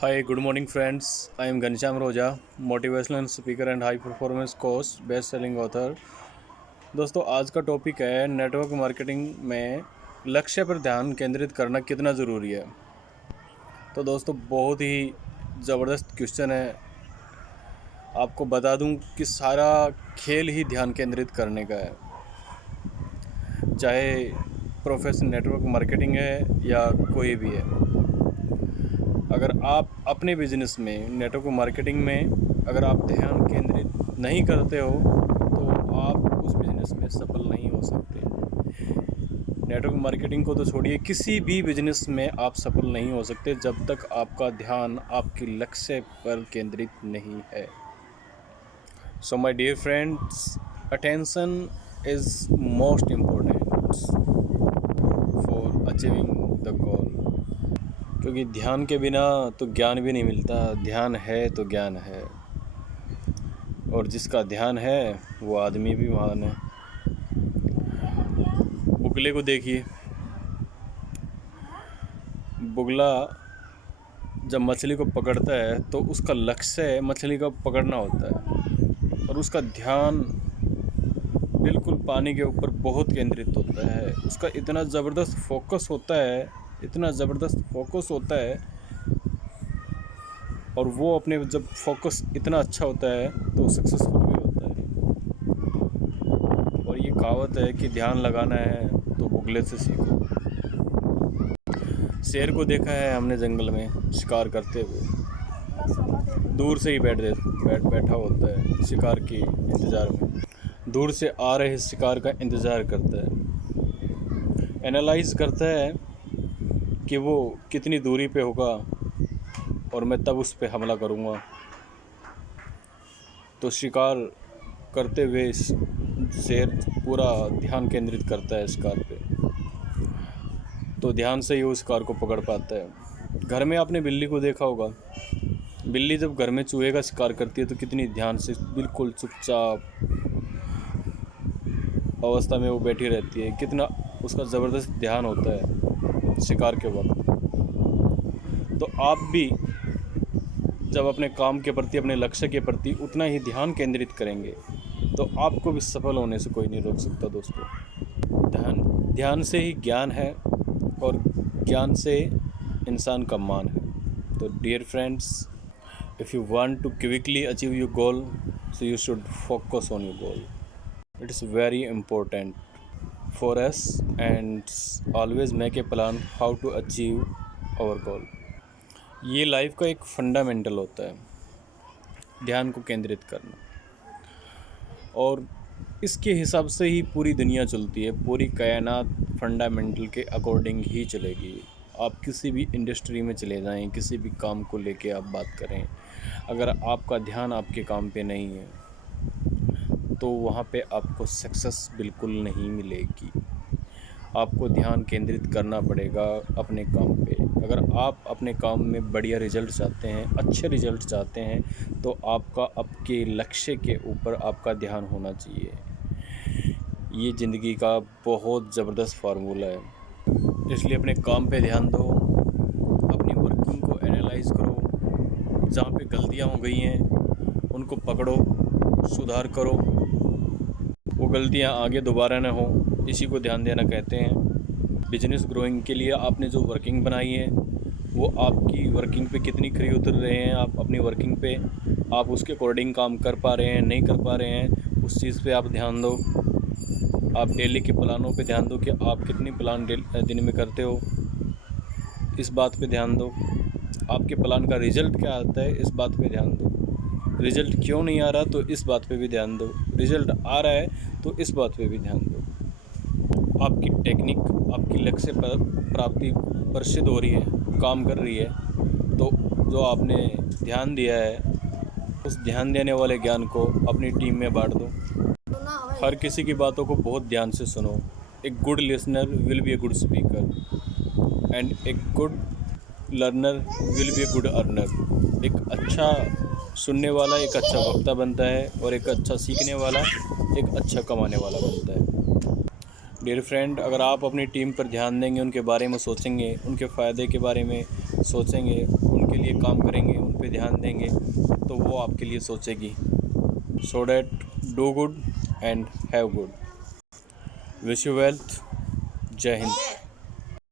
Hi, good morning, friends. I am Ghanshyam Roja, motivational speaker and high performance coach, best selling author. दोस्तों, आज का topic है network marketing में लक्ष्य पर ध्यान केंद्रित करना कितना ज़रूरी है। तो दोस्तों, बहुत ही ज़बरदस्त क्वेश्चन है। आपको बता दूं कि सारा खेल ही ध्यान केंद्रित करने का है, चाहे प्रोफेशन नेटवर्क मार्केटिंग है या कोई भी है। अगर आप अपने बिजनेस में नेटवर्क मार्केटिंग में अगर आप ध्यान केंद्रित नहीं करते हो तो आप उस बिज़नेस में सफल नहीं हो सकते। नेटवर्क मार्केटिंग को तो छोड़िए, किसी भी बिजनेस में आप सफल नहीं हो सकते जब तक आपका ध्यान आपके लक्ष्य पर केंद्रित नहीं है। So my dear friends, attention is most important for achieving the goal. क्योंकि ध्यान के बिना तो ज्ञान भी नहीं मिलता। ध्यान है तो ज्ञान है, और जिसका ध्यान है वो आदमी भी महान है। बुगले को देखिए, बुगला जब मछली को पकड़ता है तो उसका लक्ष्य मछली को पकड़ना होता है, और उसका ध्यान बिल्कुल पानी के ऊपर बहुत केंद्रित होता है। उसका इतना ज़बरदस्त फोकस होता है, और वो अपने जब फोकस इतना अच्छा होता है तो सक्सेसफुल भी होता है। और ये कहावत है कि ध्यान लगाना है तो बुगले से सीखो। शेर को देखा है हमने जंगल में शिकार करते हुए, दूर से ही बैठा होता है शिकार के इंतज़ार में, दूर से आ रहे शिकार का इंतज़ार करता है, एनालाइज करता है कि वो कितनी दूरी पे होगा और मैं तब उस पे हमला करूँगा। तो शिकार करते हुए शेर पूरा ध्यान केंद्रित करता है शिकार पे, तो ध्यान से ही उस शिकार को पकड़ पाता है। घर में आपने बिल्ली को देखा होगा, बिल्ली जब घर में चूहे का शिकार करती है तो कितनी ध्यान से बिल्कुल चुपचाप अवस्था में वो बैठी रहती है, कितना उसका ज़बरदस्त ध्यान होता है शिकार के वक्त। तो आप भी जब अपने काम के प्रति, अपने लक्ष्य के प्रति उतना ही ध्यान केंद्रित करेंगे तो आपको भी सफल होने से कोई नहीं रोक सकता। दोस्तों, ध्यान से ही ज्ञान है, और ज्ञान से इंसान का मान है। तो dear friends, if you want to quickly achieve your goal, so you should focus on your goal. It is very important for us, and always make a plan how to achieve our goal. ये life का एक fundamental होता है, ध्यान को केंद्रित करना, और इसके हिसाब से ही पूरी दुनिया चलती है। पूरी कायनात फंडामेंटल के अकॉर्डिंग ही चलेगी। आप किसी भी इंडस्ट्री में चले जाएं, किसी भी काम को लेके आप बात करें, अगर आपका ध्यान आपके काम पे नहीं है तो वहाँ पे आपको सक्सेस बिल्कुल नहीं मिलेगी। आपको ध्यान केंद्रित करना पड़ेगा अपने काम पे। अगर आप अपने काम में बढ़िया रिजल्ट चाहते हैं, अच्छे रिजल्ट चाहते हैं, तो आपका आपके लक्ष्य के ऊपर आपका ध्यान होना चाहिए। ये ज़िंदगी का बहुत ज़बरदस्त फार्मूला है। इसलिए अपने काम पे ध्यान दो, अपनी वर्किंग को एनालाइज करो, जहाँ पे गलतियाँ हो गई हैं उनको पकड़ो, सुधार करो, वो गलतियाँ आगे दोबारा ना हो, इसी को ध्यान देना कहते हैं। बिजनेस ग्रोइंग के लिए आपने जो वर्किंग बनाई है वो आपकी वर्किंग पे कितनी खरी उतर रहे हैं, आप अपनी वर्किंग पे आप उसके अकॉर्डिंग काम कर पा रहे हैं, नहीं कर पा रहे हैं, उस चीज़ पे आप ध्यान दो। आप डेली के प्लानों पे ध्यान दो कि आप कितनी प्लान दिन में करते हो, इस बात पे ध्यान दो। आपके प्लान का रिज़ल्ट क्या आता है, इस बात पे ध्यान दो। रिज़ल्ट क्यों नहीं आ रहा तो इस बात पे भी ध्यान दो। रिज़ल्ट आ रहा है तो इस बात पे भी ध्यान दो। आपकी टेक्निक आपकी लक्ष्य पर प्राप्ति पर सिद्ध हो रही है, काम कर रही है, तो जो आपने ध्यान दिया है उस ध्यान देने वाले ज्ञान को अपनी टीम में बांट दो। हर किसी की बातों को बहुत ध्यान से सुनो। A good listener will be a good speaker, and a good learner will be a good earner. एक अच्छा सुनने वाला एक अच्छा वक्ता बनता है, और एक अच्छा सीखने वाला एक अच्छा कमाने वाला बनता है। डियर फ्रेंड, अगर आप अपनी टीम पर ध्यान देंगे, उनके बारे में सोचेंगे, उनके फ़ायदे के बारे में सोचेंगे, उनके लिए काम करेंगे, उन पे ध्यान देंगे, तो वो आपके लिए सोचेगी. So that do good and have good. Wish you wealth. Jai Hind.